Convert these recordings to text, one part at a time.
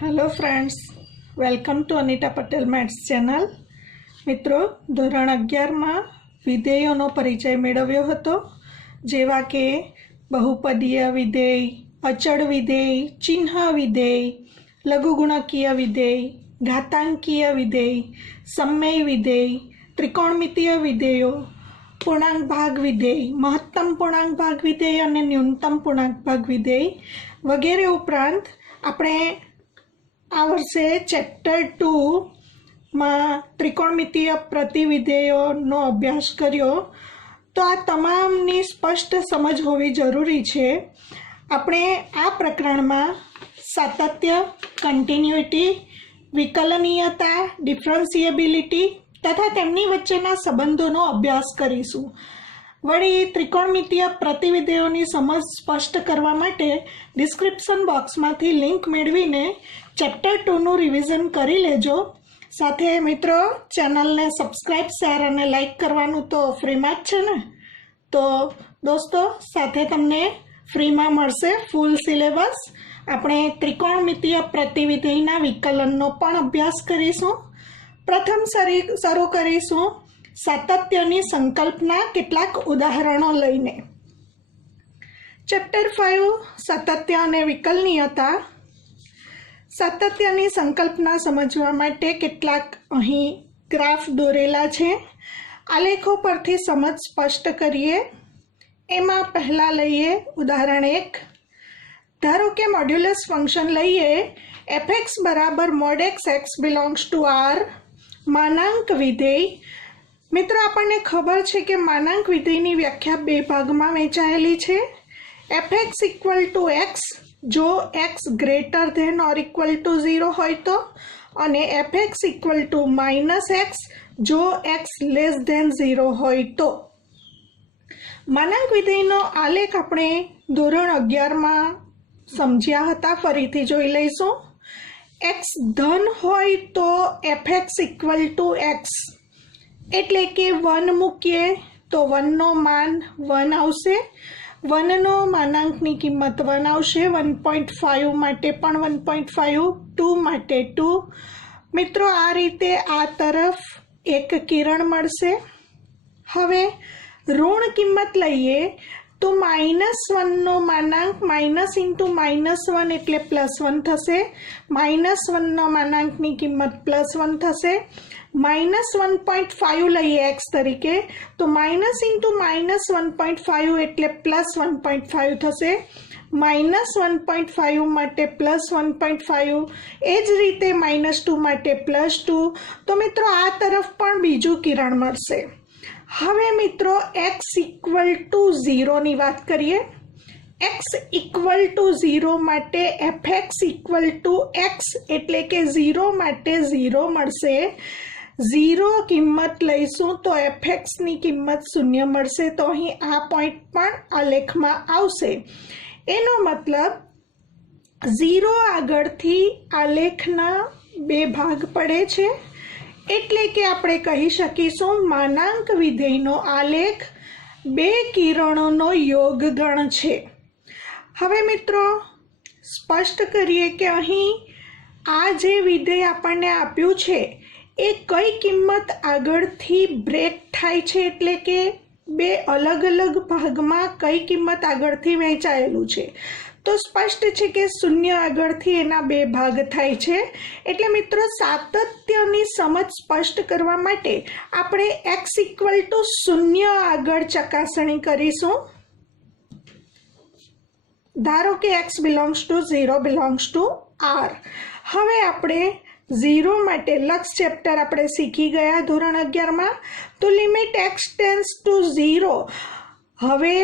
Hello friends, welcome to Anita Patel maths channel. मित्रों, ધોરણ 11 में વિધેયોનો પરિચય મેળવ્યો હતો, જેવા કે બહુપદીય વિધેય, અચળ વિધેય, ચિહ્ન વિધેય, લઘુગુણકીય વિધેય, ઘાતાંકીય વિધેય, સમમેય વિધેય, ત્રિકોણમિતીય વિધેયો, પૂર્ણાંક ભાગ વિધેય, મહત્તમ પૂર્ણાંક ભાગ વિધેય અને ન્યૂનતમ પૂર્ણાંક ભાગ વિધેય વગેરે ઉપરાંત આપણે આ વર્ષે ચેપ્ટર 2 માં ત્રિકોણમિતીય પ્રતિવિધેયોનો અભ્યાસ કર્યો। તો આ તમામની સ્પષ્ટ સમજ હોવી જરૂરી છે। આપણે આ પ્રકરણમાં સાતત્ય, કન્ટિન્યુટી, વિકલનીયતા, ડિફરન્શિએબિલિટી તથા તેમની વચ્ચેના સંબંધોનો અભ્યાસ કરીશું। વળી ત્રિકોણમિતીય પ્રતિવિધેયોની સમજ સ્પષ્ટ કરવા માટે ડિસ્ક્રિપ્શન બોક્સમાંથી લિંક મેળવીને ચેપ્ટર 2નું રિવિઝન કરી લેજો। સાથે મિત્રો, ચેનલને સબસ્ક્રાઈબ, શેર અને લાઈક કરવાનું તો ફ્રીમાં જ છે ને। તો દોસ્તો, સાથે તમને ફ્રીમાં મળશે ફૂલ સિલેબસ। આપણે ત્રિકોણમિતીય પ્રતિવિધેયના વિકલનનો પણ અભ્યાસ કરીશું। પ્રથમ શરૂ કરીશું સાતત્યની સંકલ્પના કેટલાક ઉદાહરણો લઈને। ચેપ્ટર 5 સાતત્ય અને વિકલનીયતા। સાતત્યની સંકલ્પના સમજવા માટે કેટલાક અહીં ગ્રાફ દોરેલા છે। આલેખો પરથી સમજ સ્પષ્ટ કરીએ। એમાં પહેલા લઈએ ઉદાહરણ 1। ધારો કે મોડ્યુલસ ફંક્શન લઈએ fx બરાબર mod x belongs to r માનાંક વિધેય। મિત્રો, આપણને ખબર છે કે માનાંક વિધેયની વ્યાખ્યા બે ભાગમાં વહેંચાયેલી છે। fx ઇક્વલ ટુ x જો x greater than or equal to 0 હોય તો, અને fx equal to minus x જો x લેસ ધેન 0 હોય તો। માનાંક વિધેયનો આલેખ આપણે ધોરણ 11 માં સમજ્યા હતા, ફરીથી જોઈ લઈશું। x ધન હોય તો fx ઇક્વલ ટુ x એટલે કે 1 મૂકીએ તો 1નો માન 1 આવશે। 1નો માનાંકની કિંમત 1 આવશે। 1.5 માટે પણ 1.5, 2 માટે 2। મિત્રો, આ રીતે આ તરફ એક કિરણ મળશે। હવે ઋણ કિંમત લઈએ તો -1નો માનાંક માઇનસ ઇન્ટુ -1 એટલે +1 થશે। -1નો માનાંકની કિંમત +1 થશે। -1.5 લઈએ x તરીકે તો માઇનસ ઇન્ટુ -1.5 એટલે +1.5 થશે। -1.5 માટે +1.5, એ જ રીતે -2 માટે +2। તો મિત્રો, આ તરફ પણ બીજું કિરણ મળશે। હવે મિત્રો, x ઇક્વલ ટુ 0ની વાત કરીએ। x ઇક્વલ ટુ 0 માટે fx ઇક્વલ ટુ x એટલે કે 0 માટે 0 મળશે। 0 કિંમત લઈશું તો fxની કિંમત 0 મળશે। તો અહીં આ પોઈન્ટ પણ આલેખમાં આવશે। એનો મતલબ 0 આગળથી આલેખના બે ભાગ પડે છે, એટલે કે આપણે કહી શકીશું માનાંક વિધેયનો આલેખ બે કિરણોનો યોગગણ છે। હવે મિત્રો, સ્પષ્ટ કરીએ કે અહીં આ જે વિધેય આપણને આપ્યું છે એ કઈ કિંમત આગળથી બ્રેક થાય છે, એટલે કે બે અલગ અલગ ભાગમાં કઈ કિંમત આગળથી વહેંચાયેલું છે। તો સ્પષ્ટ છે કે 0 આગળથી એના બે ભાગ થાય છે। એટલે મિત્રો, સાતત્યની સમજ સ્પષ્ટ કરવા માટે આપણે x ઇક્વલ ટુ 0 આગળ ચકાસણી કરીશું। ધારો કે x belongs to 0 belongs to r। હવે આપણે 0 માટે લક્ષ ચેપ્ટર આપણે શીખી ગયા ધોરણ 11 માં। તો લિમિટ x ટેન્સ ટુ 0। હવે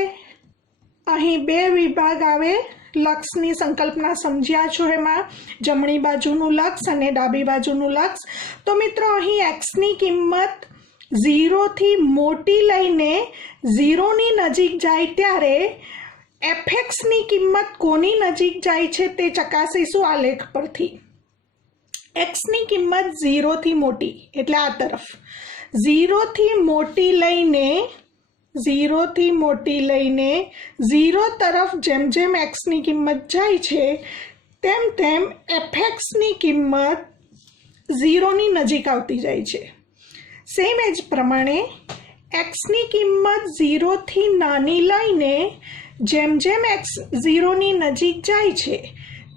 અહીં બે વિભાગ આવે। લક્ષની સંકલ્પના સમજ્યા છો, એમાં જમણી બાજુનું લક્ષ અને ડાબી બાજુનું લક્ષ। તો મિત્રો, અહીં xની કિંમત 0થી મોટી લઈને 0ની નજીક જાય ત્યારે fxની કિંમત કોની નજીક જાય છે તે ચકાસીશું આલેખ પરથી। xની કિંમત 0થી મોટી એટલે આ તરફ, 0થી મોટી લઈને 0 તરફ જેમ જેમ xની કિંમત જાય છે તેમ તેમ એફએક્સની કિંમત 0ની નજીક આવતી જાય છે. સેમ એ જ પ્રમાણે એક્સની કિંમત 0થી નાની લઈને જેમ જેમ એક્સ 0ની નજીક જાય છે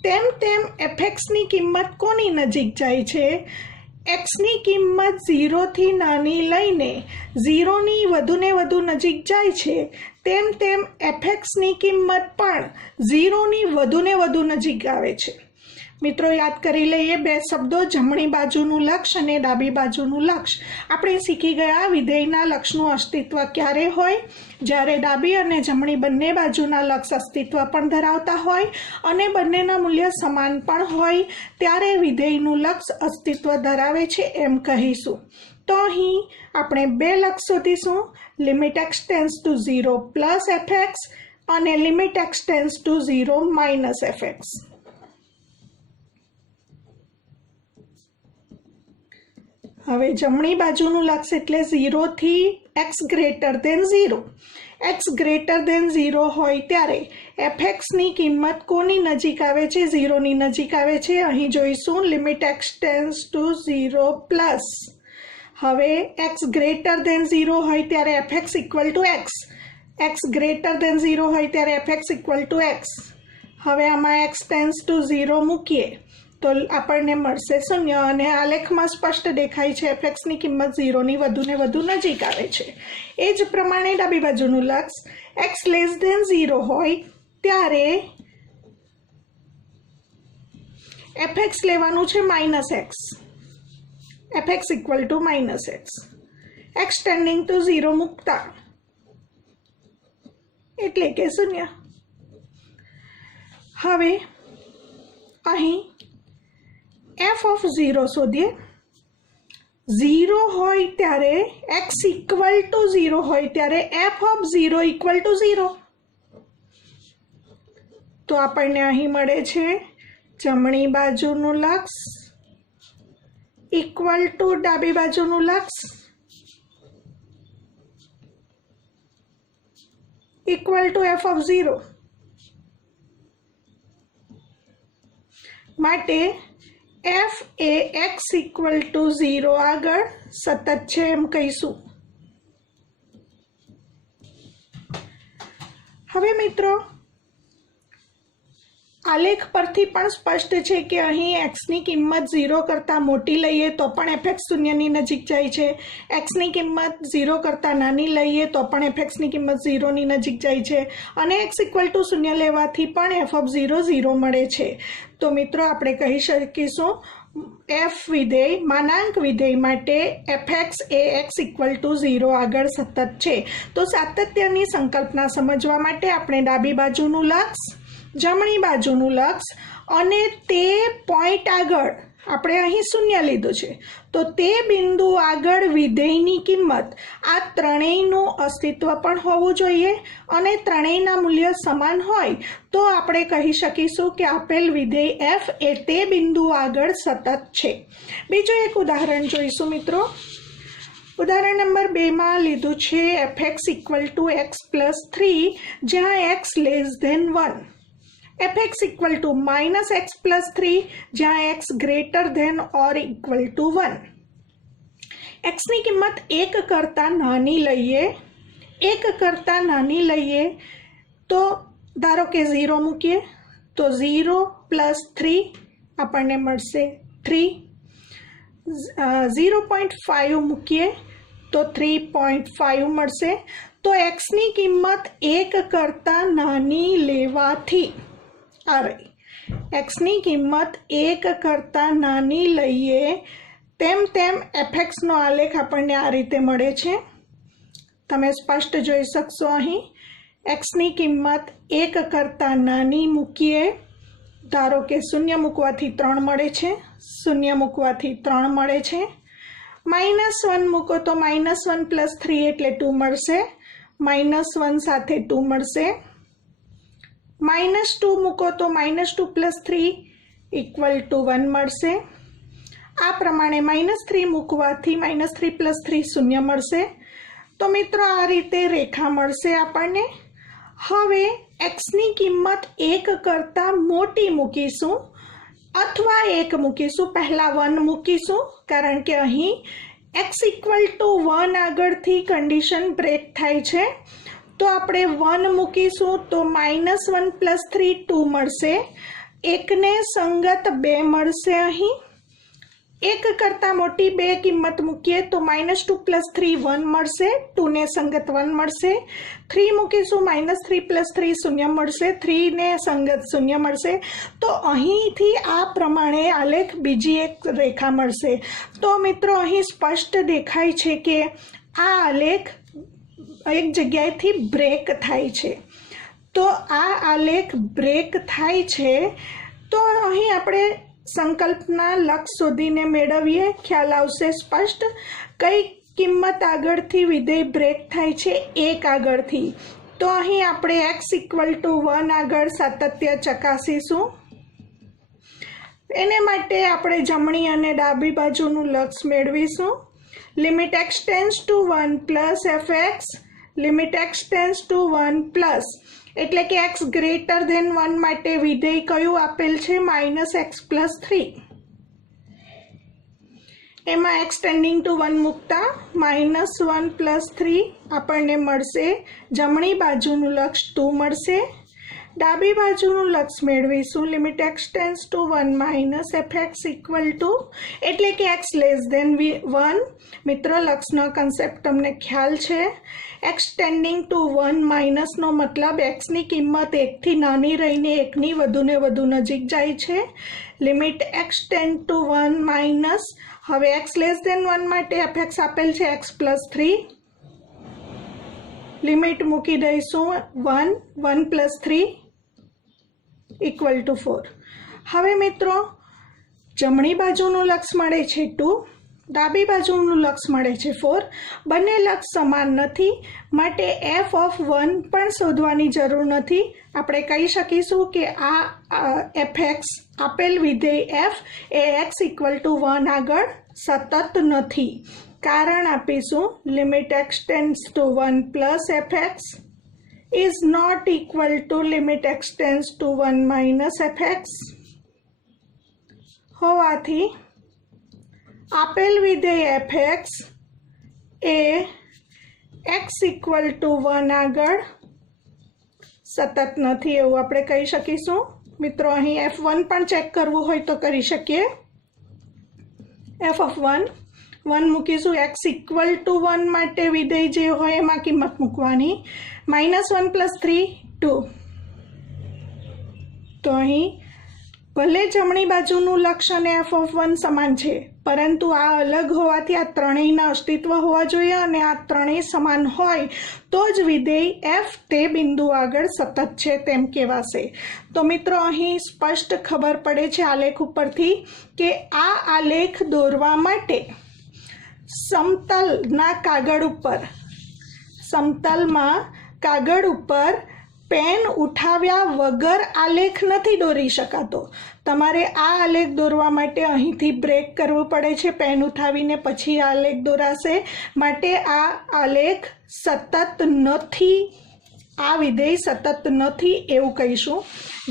તેમ તેમ એફએક્સની કિંમત કોની નજીક જાય છે? એક્સની કિંમત 0થી નાની લઈને 0ની વધુને વધુ નજીક જાય છે તેમ તેમ એફએક્સની કિંમત પણ 0ની વધુને વધુ નજીક આવે છે. મિત્રો યાદ કરી લઈએ બે શબ્દો, જમણી બાજુનું લક્ષ અને ડાબી બાજુનું લક્ષ. આપણે શીખી ગયા વિધેયના લક્ષનું અસ્તિત્વ ક્યારે હોય? જ્યારે ડાબી અને જમણી બંને બાજુના લક્ષ અસ્તિત્વ પણ ધરાવતા હોય અને બંનેના મૂલ્ય સમાન પણ હોય ત્યારે વિધેયનું લક્ષ અસ્તિત્વ ધરાવે છે એમ કહીશું. તો અહીં આપણે બે લક્ષ શોધીશું, limit x tends to 0 plus f x અને limit x tends to 0 minus f x. હવે જમણી બાજુનું લક્ષ એટલે 0 થી x greater than 0. x greater than 0 હોય ત્યારે એફએક્સની કિંમત કોની નજીક આવે છે? 0ની નજીક આવે છે. અહીં જોઈશું limit x tends to 0 plus. હવે x ગ્રેટર ધેન 0 હોય ત્યારે f x equal to x. x greater than 0 હોય ત્યારે એફએક્સ ઇક્વલ ટુ x. હવે આમાં x ટેન્સ ટુ 0 મૂકીએ તો આપણને મળશે 0 અને આલેખમાં સ્પષ્ટ દેખાય છે એફએક્સની કિંમત 0ની વધુને વધુ નજીક આવે છે. એ જ પ્રમાણે ડાબી બાજુનું લક્ષ x લેસ ધેન 0 હોય ત્યારે એફએક્સ લેવાનું છે minus x. F x equal to minus x. X tending to 0 મૂકતા એટલે કે 0. હવે અહીં f ઓફ 0 શોધીએ. 0 હોય ત્યારે x ઇક્વલ ટુ 0 હોય ત્યારે f ઓફ 0 ઇક્વલ ટુ 0. તો આપણને અહીં મળે છે જમણી બાજુનું લક્ષ ઇક્વલ ટુ ડાબી બાજુનું લક્ષ ઇક્વલ ટુ f ઓફ 0. માટે f A x equal to 0 આગળ સતત છે એમ કહીશું. હવે મિત્રો આલેખ પરથી પણ સ્પષ્ટ છે કે અહીં એક્સની કિંમત 0 કરતાં મોટી લઈએ તો પણ એફએક્સ શૂન્યની નજીક જાય છે. એક્સની કિંમત 0 કરતાં નાની લઈએ તો પણ એફએક્સની કિંમત 0ની નજીક જાય છે અને એક્સ ઇક્વલ ટુ 0 લેવાથી પણ એફ ઓફ 0 0 મળે છે. તો મિત્રો આપણે કહી શકીશું એફ વિધેય માનાંક વિધેય માટે FX A x equal to 0 આગળ સતત છે. તો સાતત્યની સંકલ્પના સમજવા માટે આપણે ડાબી બાજુનું લક્ષ, જમણી બાજુનું લક્ષ અને તે પોઈન્ટ આગળ આપણે અહીં 0 લીધું છે તો તે બિંદુ આગળ વિધેયની કિંમત આ ત્રણેયનું અસ્તિત્વ પણ હોવું જોઈએ અને ત્રણેયના મૂલ્ય સમાન હોય તો આપણે કહી શકીશું કે આપેલ વિધેય f એ તે બિંદુ આગળ સતત છે. બીજું એક ઉદાહરણ જોઈશું મિત્રો. ઉદાહરણ નંબર 2માં લીધું છે fx equal to x plus 3 જ્યાં x less than 1. fx equal to minus x plus 3 જ્યાં x greater than or equal to 1. xની કિંમત 1 કરતાં નાની લઈએ તો ધારો કે 0 મૂકીએ તો 0 પ્લસ 3 આપણને મળશે 3. 0.5 મૂકીએ તો 3.5 મળશે. તો xની કિંમત 1 કરતાં નાની લેવાથી એક્સની કિંમત 1 કરતાં નાની લઈએ તેમ તેમ એફએક્સનો આલેખ આપણને આ રીતે મળે છે. તમે સ્પષ્ટ જોઈ શકશો અહીં એક્સની કિંમત 1 કરતાં નાની મૂકીએ ધારો કે 0 મૂકવાથી 3 મળે છે. 0 મૂકવાથી 3 મળે છે. -1 મૂકો તો -1 પ્લસ 3 એટલે 2 મળશે. -1 સાથે 2 મળશે. -2 મૂકો તો -2 પ્લસ 3 ઇક્વલ ટુ 1 મળશે. આ પ્રમાણે -3 મૂકવાથી -3 પ્લસ 3 0 મળશે. તો મિત્રો આ રીતે રેખા મળશે આપણને. હવે એક્સની કિંમત 1 કરતાં મોટી મૂકીશું अथवा 1 मूकीशुं। पहला 1 मूकीशुं कारण के अहीं x = 1 आगळथी कंडीशन ब्रेक थाय छे, तो आपणे 1 मूकीशुं तो -1 + 3 2 मळशे। 1 ने संगत 2 मळशे। अहीं 1 करता मोटी 2 किंमत मूकीए तो -2 + 3 1 मळशे। 2 ने संगत 1 मळशे। 3 मूकीशुं -3 + 3 0 मळशे। 3 ने संगत 0 मळशे। तो અહીંથી આ પ્રમાણે આલેખ બીજી એક રેખા મળશે। તો મિત્રો અહીં સ્પષ્ટ દેખાય છે કે આ આલેખ એક જગ્યાએથી બ્રેક થાય છે। તો આ આલેખ બ્રેક થાય છે તો અહીં આપણે સંકલ્પના લક્ષ શોધીને મેળવીએ, ખ્યાલ આવશે સ્પષ્ટ। કઈ કિંમત આગળથી વિધેય બ્રેક થાય છે? 1 આગળથી। તો અહીં આપણે x = 1 આગળ સાતત્ય ચકાસીશું। એને માટે આપણે જમણી અને ડાબી બાજુનું લક્ષ મેળવીશું। Limit x → 1 + fx, limit x → 1 plus એટલે કે x > 1 માટે વિધેય કયું આપેલ છે? -x + 3। એમાં x → 1 મૂકતા -1 + 3 આપણને મળશે। જમણી બાજુનું લક્ષ 2 મળશે। ડાબી બાજુનું લક્ષ મેળવીશું। લિમિટ x → 1 - fx = એટલે કે x < 1। મિત્રો લક્ષનો કન્સેપ્ટ તમને ખ્યાલ છે। x → 1 માઇનસનો મતલબ x ની કિંમત 1 થી નાની રહીને 1 ની વધુ ને વધુ નજીક જાય છે। લિમિટ x → 1 - હવે x < 1 માટે fx આપેલ છે x + 3। લિમિટ મૂકી દઈશું 1 1 + 3 = 4। હવે મિત્રો જમણી બાજુનું લક્ષ મળે છે 2, ડાબી બાજુનું લક્ષ મળે છે 4। બંને લક્ષ સમાન નથી માટે f(1) પણ શોધવાની જરૂર નથી। આપણે કહી શકીશું કે આ fx આપેલ વિધેય f એ x = 1 આગળ સતત નથી। કારણ આપીશું limit x → 1 + fx is not equal to limit x → 1 - fx હોવાથી આપેલ વિધેય fx એ x = 1 આગળ સતત નથી એવું આપણે કહી શકીશું। મિત્રો અહીં f1 પણ ચેક કરવું હોય તો કરી શકીએ। f(1) 1 મૂકીશું। x = 1 માટે વિધેય જે હોય એમાં કિંમત મૂકવાની। -1 + 3 2। તો અહીં ભલે જમણી બાજુનું લક્ષ અને f(1) સમાન છે પરંતુ આ અલગ હોવાથી આ ત્રણેયના અસ્તિત્વ હોવા જોઈએ અને આ ત્રણેય સમાન હોય તો જ વિધેય f તે બિંદુ આગળ સતત છે તેમ કહેવાશે। તો મિત્રો અહીં સ્પષ્ટ ખબર પડે છે આલેખ ઉપરથી કે આ આલેખ દોરવા માટે સમતલના કાગળ ઉપર પેન ઉઠાવ્યા વગર આલેખ નથી દોરી શકાતો। તમારે આ આલેખ દોરવા માટે અહીંથી બ્રેક કરવું પડે છે। પેન ઉઠાવીને પછી આલેખ દોરાશે માટે આ આલેખ સતત નથી, આ વિધેય સતત નથી એવું કહીશું।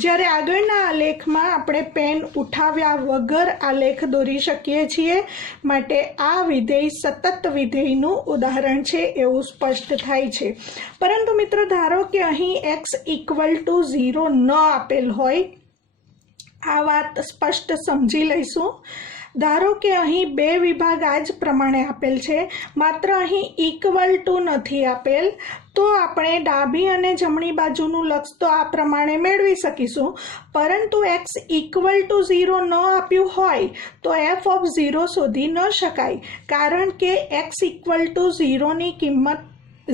જ્યારે આગળના આલેખમાં આપણે પેન ઉઠાવ્યા વગર આલેખ દોરી શકીએ છીએ માટે આ વિધેય સતત વિધેયનું ઉદાહરણ છે એવું સ્પષ્ટ થાય છે। પરંતુ મિત્રો ધારો કે અહીં x = 0 ન આપેલ હોય, આ વાત સ્પષ્ટ સમજી લઈશું। ધારો કે અહીં 2 વિભાગ આ જ પ્રમાણે આપેલ છે, માત્ર અહીં = નથી આપેલ, તો આપણે ડાબી અને જમણી બાજુનું લક્ષ તો આ પ્રમાણે મેળવી શકીશું। પરંતુ x = 0 ન આપ્યું હોય તો f(0) શોધી ન શકાય કારણ કે x = 0 ની કિંમત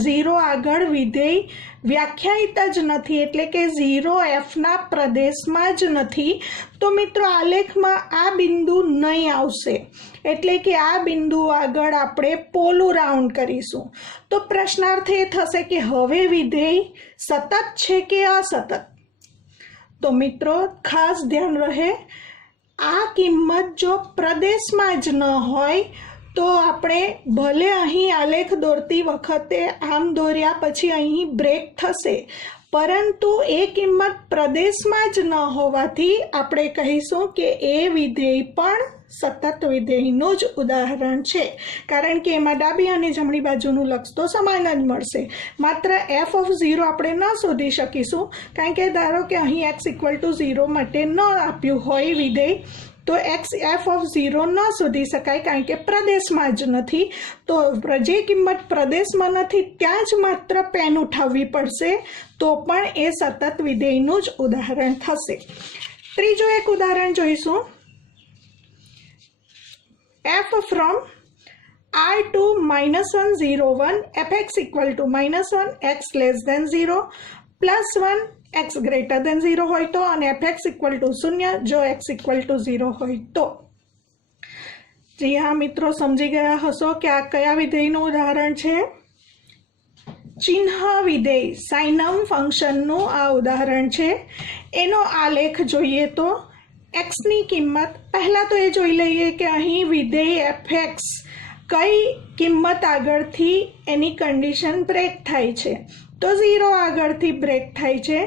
0 આગળ વિધેય વ્યાખ્યાયિત જ નથી, એટલે કે 0 fના પ્રદેશમાં જ નથી। તો મિત્રો આલેખમાં આ બિંદુ નહીં આવશે, એટલે કે આ બિંદુ આગળ આપણે પોલું રાઉન્ડ કરીશું। તો પ્રશ્નાર્થ એ થશે કે હવે વિધેય સતત છે કે અસતત? તો મિત્રો ખાસ ધ્યાન રહે, આ કિંમત જો પ્રદેશમાં જ ન હોય તો આપણે ભલે અહીં આલેખ દોરતી વખતે આમ દોર્યા પછી અહીં બ્રેક થશે, પરંતુ એ કિંમત પ્રદેશમાં જ ન હોવાથી આપણે કહીશું કે એ વિધેય પણ સતત વિધેયનું જ ઉદાહરણ છે, કારણ કે એમાં ડાબી અને જમણી બાજુનું લક્ષ તો સમાન જ મળશે. માત્ર f(0) આપણે ન શોધી શકીશું, કારણ કે ધારો કે અહીં x=0 માટે ન આપ્યું હોય વિધેય, તો f(0) ન શોધી શકાય, કારણ કે પ્રદેશમાં જ નથી. તો જે કિંમત પ્રદેશમાં નથી ત્યાં જ માત્ર પેન ઉઠાવવી પડશે, તો પણ એ સતત વિધેયનું જ ઉદાહરણ થશે. ત્રીજું એક ઉદાહરણ જોઈશું. f from r to -1 0 1 fx = -1 x less than 0 +1 x greater than 0 હોય તો, અને fx = 0 જો x = 0 હોય તો. જી હા મિત્રો, સમજી ગયા હશો કે આ કયા વિધેયનું ઉદાહરણ છે. ચિહ્ન વિધેય સાઇનમ ફંક્શનનું આ ઉદાહરણ છે. એનો આલેખ જોઈએ તો એક્સની કિંમત, પહેલાં તો એ જોઈ લઈએ કે અહીં વિધેય fx કઈ કિંમત આગળથી એની કન્ડિશન બ્રેક થાય છે. તો 0 આગળથી બ્રેક થાય છે.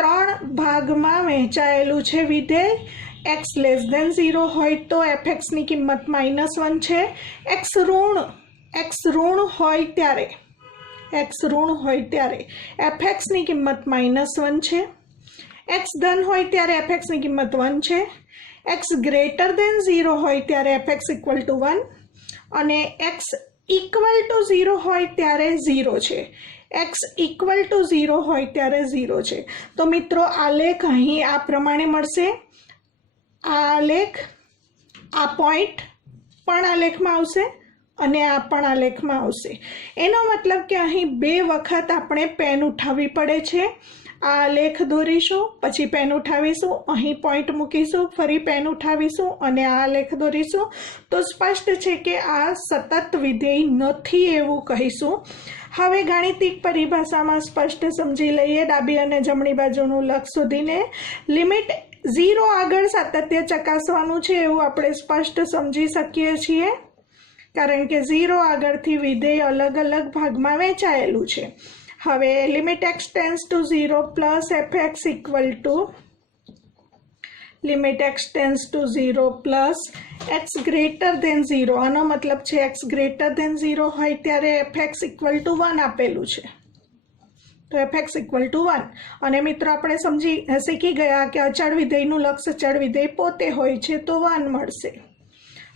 3 ભાગમાં વહેંચાયેલું છે વિધેય. x લેસ દેન 0 હોય તો fxની કિંમત -1 છે. x ઋણ હોય ત્યારે fxની કિંમત -1 છે. x ધન હોય ત્યારે fxની કિંમત 1 છે. x ગ્રેટર દેન 0 હોય ત્યારે fx = 1 અને x = 0 હોય ત્યારે 0 છે. x = 0 હોય ત્યારે 0 છે. તો મિત્રો આલેખ અહીં આ પ્રમાણે મળશે. આ આલેખ, આ પોઈન્ટ પણ આલેખમાં આવશે અને આ પણ આલેખમાં આવશે. એનો મતલબ કે અહીં 2 વખત આપણે પેન ઉઠાવવી પડે છે. આ આલેખ દોરીશું, પછી પેન ઉઠાવીશું, અહીં પોઈન્ટ મૂકીશું, ફરી પેન ઉઠાવીશું અને આ આલેખ દોરીશું. તો સ્પષ્ટ છે કે આ સતત વિધેય નથી એવું કહીશું. હવે ગાણિતિક પરિભાષામાં સ્પષ્ટ સમજી લઈએ. ડાબી અને જમણી બાજુનું લક્ષ શોધીને લિમિટ 0 આગળ સાતત્ય ચકાસવાનું છે એવું આપણે સ્પષ્ટ સમજી શકીએ છીએ, કારણ કે 0 આગળથી વિધેય અલગ અલગ ભાગમાં વહેંચાયેલું છે. હવે limit x tends to 0 plus fx = limit x tends to 0 plus x greater than 0. આનો મતલબ છે x ગ્રેટર દેન 0 હોય ત્યારે fx = 1 આપેલું છે, તો fx = 1. અને મિત્રો આપણે શીખી ગયા કે અચળ વિધેયનું લક્ષ અચળ વિધેય પોતે હોય છે, તો 1 મળશે.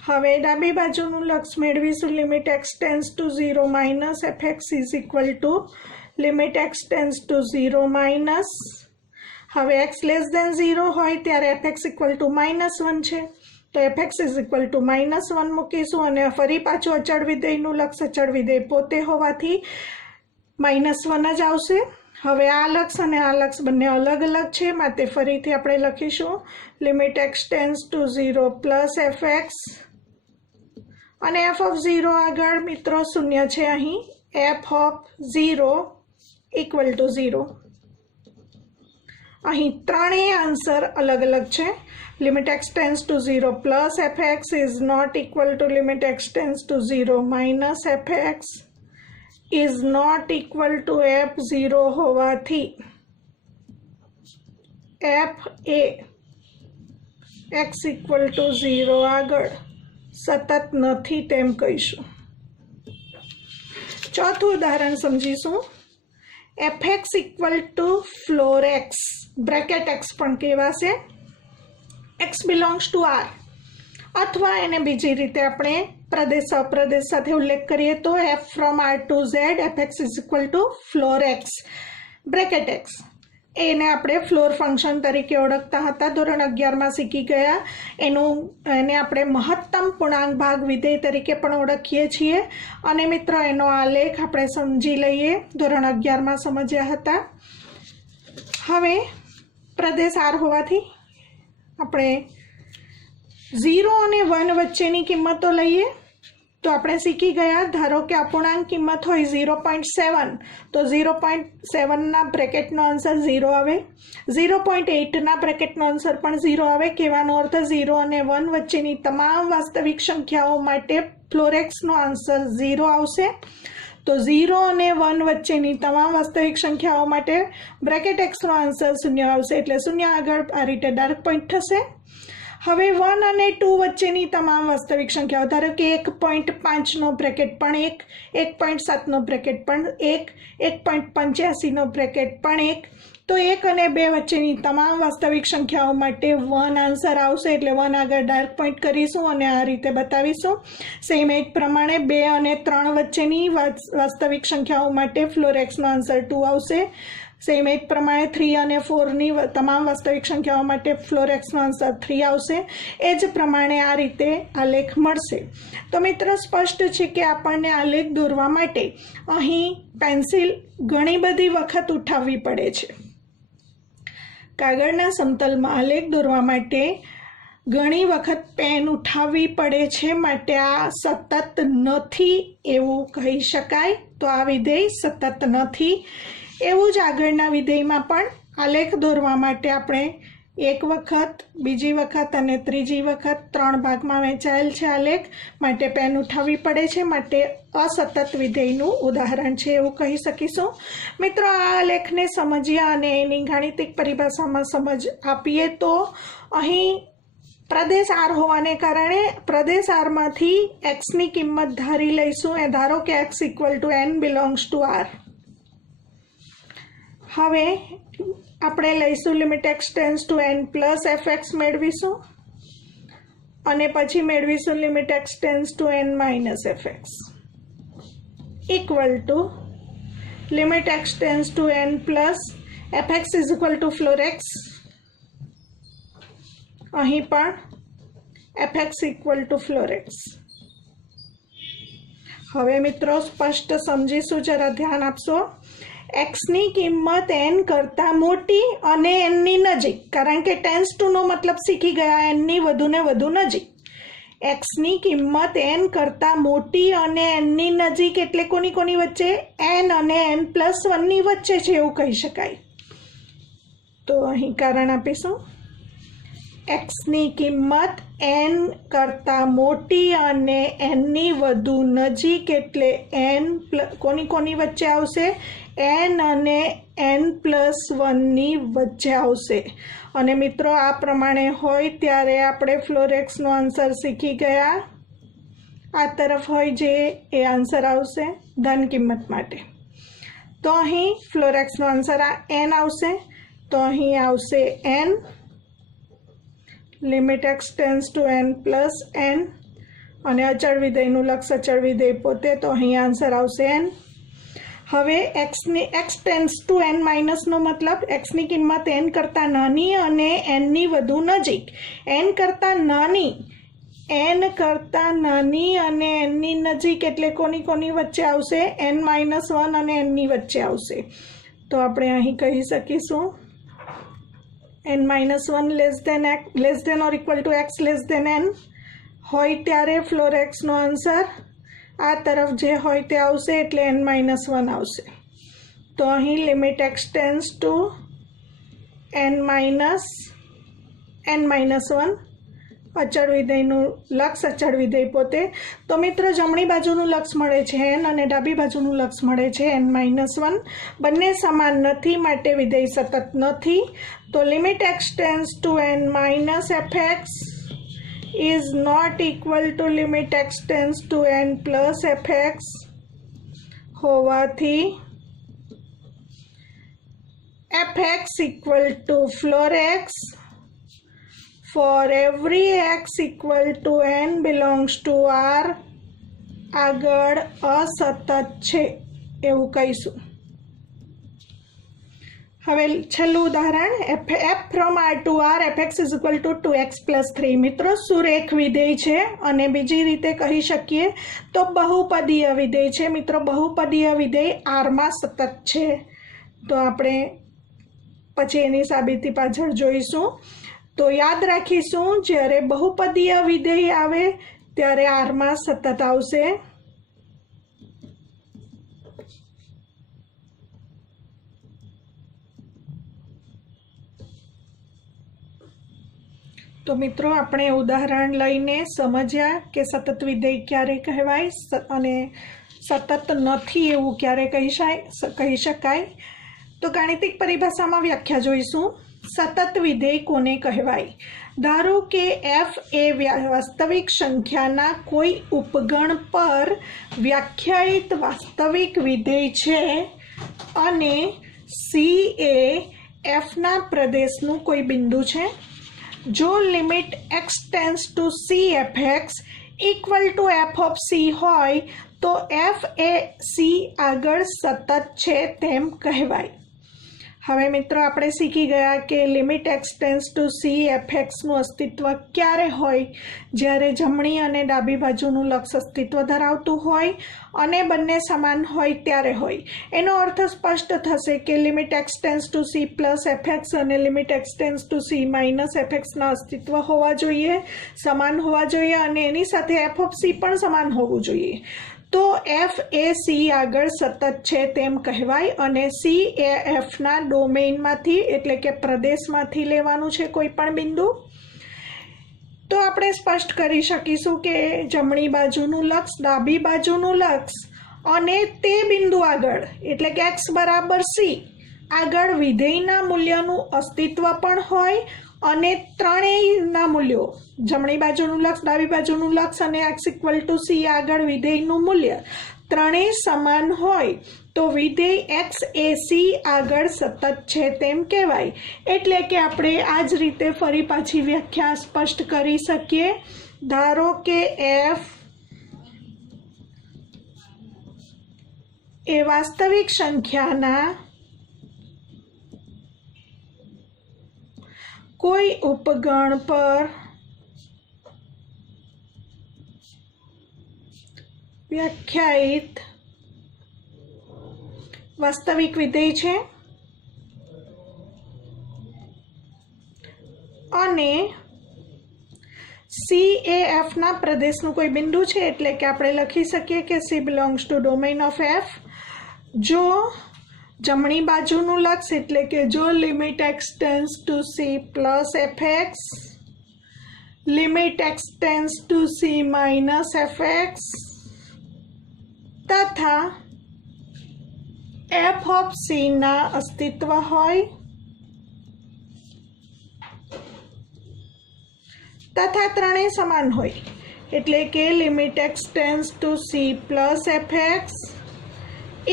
હવે ડાબી બાજુનું લક્ષ મેળવીશું. Limit x tends to 0 minus fx = limit x tends to 0 minus. હવે x લેસ દેન 0 હોય ત્યારે fx = -1 છે, તો fx = -1 મૂકીશું અને ફરી પાછું અચળ વિધેયનું લક્ષ અચળ વિધેય પોતે હોવાથી -1 જ આવશે. હવે આ લક્ષ અને આ લક્ષ બંને અલગ અલગ છે, માટે ફરીથી આપણે લખીશું limit x tends to 0 plus fx અને f(0) આગળ મિત્રો 0 છે. અહીં f(0) = 0. અહીં ત્રણેય આન્સર અલગ અલગ છે. Limit x tends to 0 plus fx is not equal to limit x tends to 0 minus fx is not equal to f(0) હોવાથી f એ x = 0 આગળ સતત નથી તેમ કહીશું. ચોથું ઉદાહરણ સમજીશું. fx = floor x, bracket x પણ કહેવાશે. x બિલોંગ્સ ટુ r, અથવા એને બીજી રીતે આપણે પ્રદેશ અપ્રદેશ સાથે ઉલ્લેખ કરીએ તો f from r to z fx = floor x, bracket x. એને આપણે ફ્લોર ફંક્શન તરીકે ઓળખતા હતા, ધોરણ 11માં શીખી ગયા. એને આપણે મહત્તમ પૂર્ણાંક ભાગ વિધેય તરીકે પણ ઓળખીએ છીએ. અને મિત્રો એનો આલેખ આપણે સમજી લઈએ, ધોરણ 11માં સમજ્યા હતા. હવે પ્રદેશ r હોવાથી આપણે 0 અને 1 વચ્ચેની કિંમતો લઈએ. તો આપણે શીખી ગયા, ધારો કે અપૂર્ણાંક કિંમત હોય 0.7, તો 0.7ના બ્રેકેટનો આન્સર 0 આવે. 0.8ના બ્રેકેટનો આન્સર પણ 0 આવે. કહેવાનો અર્થ 0 અને 1 વચ્ચેની તમામ વાસ્તવિક સંખ્યાઓ માટે ફ્લોર એક્સનો આન્સર 0 આવશે. तो 0 અને 1 વચ્ચેની તમામ વાસ્તવિક સંખ્યાઓ માટે બ્રેકેટ એક્સનો આન્સર 0 આવશે, એટલે 0 આગળ આ રીતે ડાર્ક પોઈન્ટ થશે। હવે 1 અને 2 વચ્ચેની તમામ વાસ્તવિક સંખ્યાઓ, ધારો કે 1.5નો બ્રેકેટ પણ 1, 1.7નો બ્રેકેટ પણ 1, 1.85નો બ્રેકેટ પણ 1, તો 1 અને 2 વચ્ચેની તમામ વાસ્તવિક સંખ્યાઓ માટે 1 આન્સર આવશે, એટલે 1 આગળ ડાર્ક પોઈન્ટ કરીશું અને આ રીતે બતાવીશું। સેમ એ જ પ્રમાણે 2 અને 3 વચ્ચેની વાસ્તવિક સંખ્યાઓ માટે ફ્લોરેક્સનો આન્સર 2 આવશે। સેમ એ જ પ્રમાણે 3 અને 4ની તમામ વાસ્તવિક સંખ્યાઓ માટે ફ્લોરેક્સનો આન્સર 3 આવશે। એ જ પ્રમાણે આ રીતે આલેખ મળશે। તો મિત્રો સ્પષ્ટ છે કે આપણને આલેખ દોરવા માટે અહીં પેન્સિલ ઘણી બધી વખત ઉઠાવવી પડે છે। કાગળના સમતલમાં આલેખ દોરવા માટે ઘણી વખત પેન ઉઠાવવી પડે છે, માટે આ સતત નથી એવું કહી શકાય। તો આ વિધેય સતત નથી। એવું જ આગળના વિધેયમાં પણ આલેખ દોરવા માટે આપણે એક વખત, બીજી વખત અને ત્રીજી વખત 3 ભાગમાં વહેંચાયેલ છે આલેખ, માટે પેન ઉઠાવવી પડે છે, માટે અસતત વિધેયનું ઉદાહરણ છે એવું કહી શકીશું। મિત્રો આ આલેખને સમજ્યા અને એની ગાણિતિક પરિભાષામાં સમજ આપીએ તો અહીં પ્રદેશ આર હોવાને કારણે પ્રદેશ આરમાંથી એક્સની કિંમત ધારી લઈશું। એ ધારો કે x = n બિલોંગ્સ ટુ આર। હવે આપણે લઈશું limit x tends to n plus fx મેળવીશું અને પછી મેળવીશું limit x tends to n minus fx equal to limit x tends to n plus fx is equal to floor x, અહીં પણ fx ઇક્વલ ટુ ફ્લોરેક્સ। હવે મિત્રો સ્પષ્ટ સમજીશું, જરા ધ્યાન આપશો। એક્સની કિંમત n કરતાં મોટી અને nની નજીક, કારણ કે ટેન્સ ટુનો મતલબ શીખી ગયા, nની વધુ ને વધુ નજીક। એક્સની કિંમત n કરતાં મોટી અને nની નજીક એટલે કોની કોની વચ્ચે? n અને n+1ની વચ્ચે છે એવું કહી શકાય। તો અહીં કારણ આપીશું, એક્સની કિંમત n કરતાં મોટી અને nની વધુ નજીક એટલે n કોની કોની વચ્ચે આવશે? n અને n+1ની વચ્ચે આવશે। અને મિત્રો આ પ્રમાણે હોય ત્યારે આપણે ફ્લોરેક્સનો આન્સર શીખી ગયા। આ તરફ હોય જે એ આન્સર આવશે ધન કિંમત માટે। તો અહીં ફ્લોરેક્સનો આન્સર આ n આવશે, તો અહીં આવશે n limit x tends to n plus n અને અચળ વિધેયનું લક્ષ અચળ વિધેય પોતે, તો અહીં આન્સર આવશે n। હવે x ટેન્ડ્સ ટુ n માઇનસનો મતલબ xની કિંમત n કરતાં નાની અને nની વધુ નજીક। n કરતાં નાની અને nની નજીક એટલે કોની કોની વચ્ચે આવશે? n-1 અને nની વચ્ચે આવશે। તો આપણે અહીં કહી શકીશું n-1 less than or equal to x less than n હોય ત્યારે ફ્લોરેક્સનો આન્સર આ તરફ જે હોય તે આવશે, એટલે n-1 આવશે। તો અહીં limit x tends two n-1 અચળ વિધેયનું લક્ષ અચળ વિધેય પોતે। તો મિત્રો જમણી બાજુનું લક્ષ મળે છે n અને ડાબી બાજુનું લક્ષ મળે છે n-1, બંને સમાન નથી માટે વિધેય સતત નથી। તો limit x tends to n minus fx is not equal to limit x tends to n plus fx હોવાથી fx equal to florex for every x equal to n belongs to r આગળ અસતત છે એવું કહીશું। હવે છેલ્લું ઉદાહરણ f from r to r fx is equal to 2x plus 3। મિત્રો સુરેખ વિધેય છે અને બીજી રીતે કહી શકીએ તો બહુપદીય વિધેય છે। મિત્રો બહુપદીય વિધેય આરમાં સતત છે, તો આપણે પછી એની સાબિતી પાછળ જોઈશું। તો યાદ રાખીશું, જ્યારે બહુપદીય વિધેય આવે ત્યારે આરમાં સતત આવશે। તો મિત્રો આપણે ઉદાહરણ લઈને સમજ્યા કે સતત વિધેય ક્યારે કહેવાય અને સતત નથી એવું ક્યારે કહી શકાય? તો ગાણિતિક પરિભાષામાં વ્યાખ્યા જોઈશું. સતત વિધેય કોને કહેવાય? ધારો કે f એ વાસ્તવિક સંખ્યાના કોઈ ઉપગણ પર વ્યાખ્યાયિત વાસ્તવિક વિધેય છે અને c એ fના પ્રદેશનું કોઈ બિંદુ છે. જો limit x tends to c fx equal two f of c હોય તો f એ c આગળ સતત છે તેમ કહેવાય. હવે મિત્રો આપણે શીખી ગયા કે limit x tends to c fxનું અસ્તિત્વ ક્યારે હોય? જ્યારે જમણી અને ડાબી બાજુનું લક્ષ અસ્તિત્વ ધરાવતું હોય અને બંને સમાન હોય ત્યારે હોય. એનો અર્થ સ્પષ્ટ થશે કે limit x tends to c plus fx અને limit x tends to c minus fxના અસ્તિત્વ હોવા જોઈએ, સમાન હોવા જોઈએ અને એની સાથે f ઓફ c પણ સમાન હોવું જોઈએ. તો f એ c આગળ સતત છે તેમ કહેવાય અને c એ fના ડોમેઇનમાંથી એટલે કે પ્રદેશમાંથી લેવાનું છે કોઈ પણ બિંદુ. તો આપણે સ્પષ્ટ કરી શકીશું કે જમણી બાજુનું લક્ષ, ડાબી બાજુનું લક્ષ અને તે બિંદુ આગળ એટલે કે x બરાબર c આગળ વિધેયના મૂલ્યનું અસ્તિત્વ પણ હોય અને ત્રણેયના મૂલ્યો જમણી બાજુનું લક્ષ, ડાબી બાજુનું લક્ષ અને x ઇક્વલ ટુ c આગળ વિધેયનું મૂલ્ય ત્રણેય સમાન હોય તો વિધેય x એ c આગળ સતત છે તેમ કહેવાય. એટલે કે આપણે આ જ રીતે ફરી પાછી વ્યાખ્યા સ્પષ્ટ કરી શકીએ. ધારો કે f એ વાસ્તવિક સંખ્યાના કોઈ ઉપગણ પર વ્યાખ્યાયિત વાસ્તવિક વિધેય છે અને c એ fના પ્રદેશનું કોઈ બિંદુ છે એટલે કે આપણે લખી શકીએ કે c belongs to domain of f. જો જમણી બાજુનું લક્ષ એટલે કે જો limit x tends to c plus fx, limit x tends to c minus fx તથા f ઓફ c ના અસ્તિત્વ હોય તથા ત્રણેય સમાન હોય એટલે કે limit x tends to c plus fx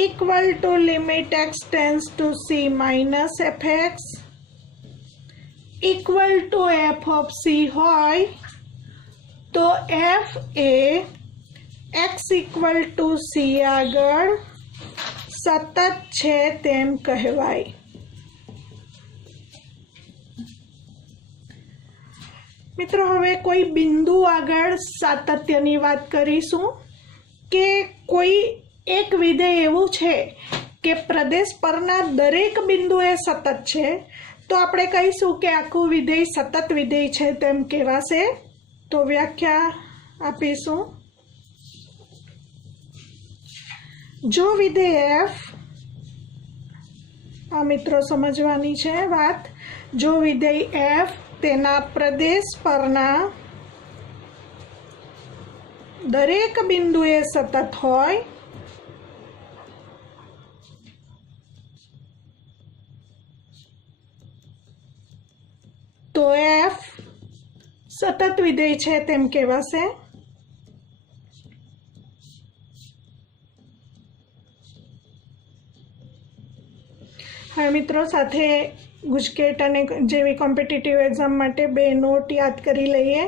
equal to limit x tends to c minus fx equal to f of c હોય તો f A x equal to c આગળ સતત છે તેમ કહેવાય. મિત્રો હવે કોઈ બિંદુ આગળ સાતત્યની વાત કરીશું કે કોઈ એક વિધેય એવું છે કે પ્રદેશ પરના દરેક બિંદુએ સતત છે તો આપણે કહીશું કે આખું વિધેય સતત વિધેય છે તેમ કહેવાશે. તો વ્યાખ્યા આપીશું. જો વિધેય f, આ મિત્રો સમજવાની છે વાત, જો વિધેય f તેના પ્રદેશ પરના દરેક બિંદુએ સતત હોય તો f સતત વિધેય છે તેમ કહેવાશે. હવે મિત્રો સાથે ગુજકેટ અને જેવી કોમ્પિટિટિવ એક્ઝામ માટે બે નોટ યાદ કરી લઈએ.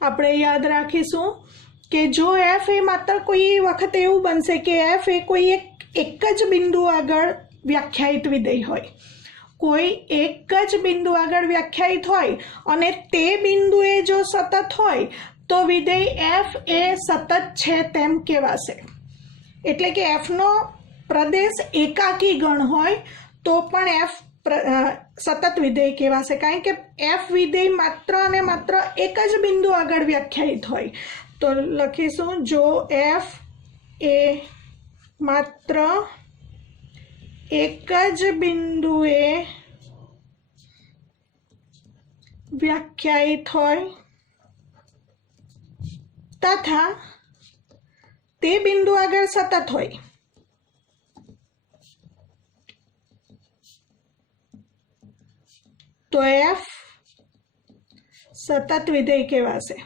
આપણે યાદ રાખીશું કે જો f એ માત્ર કોઈ વખત એવું બનશે કે f એ કોઈ એક જ બિંદુ આગળ વ્યાખ્યાયિત વિધેય હોય, કોઈ એક જ બિંદુ આગળ વ્યાખ્યાયિત હોય અને તે બિંદુએ જો સતત હોય તો વિધેય f એ સતત છે તેમ કહેવાશે. એટલે કે fનો પ્રદેશ એકાકી ગણ હોય તો પણ f સતત વિધેય કહેવાશે, કારણ કે f વિધેય માત્ર અને માત્ર એક જ બિંદુ આગળ વ્યાખ્યાયિત હોય. તો લખીશું જો f એ માત્ર એક જ બિંદુએ વ્યાખ્યાયિત હોય તથા તે બિંદુ આગળ સતત હોય તો f સતત વિધેય કહેવાશે।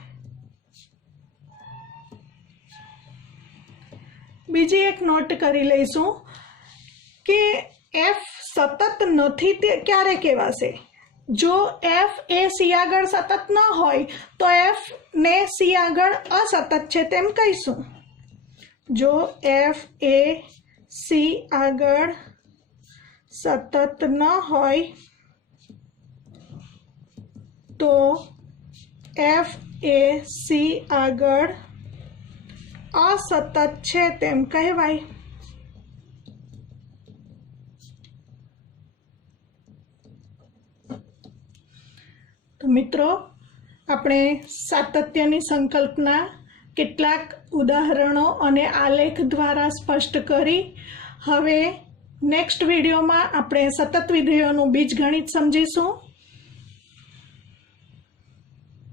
બીજી એક નોટ કરી લઈશું કે f સતત નથી તે ક્યારે કહેવાશે। જો f એ c આગળ સતત ન હોય તો f ને c આગળ અસતત છે તેમ કહીશું। જો f એ c આગળ સતત ન હોય તો f એ c આગળ અસતત છે તેમ કહેવાય। તો મિત્રો આપણે સાતત્યની સંકલ્પના કેટલાક ઉદાહરણો અને આલેખ દ્વારા સ્પષ્ટ કરી। હવે નેક્સ્ટ વિડીયોમાં આપણે સતત વિધેયોનું બીજગણિત સમજીશું।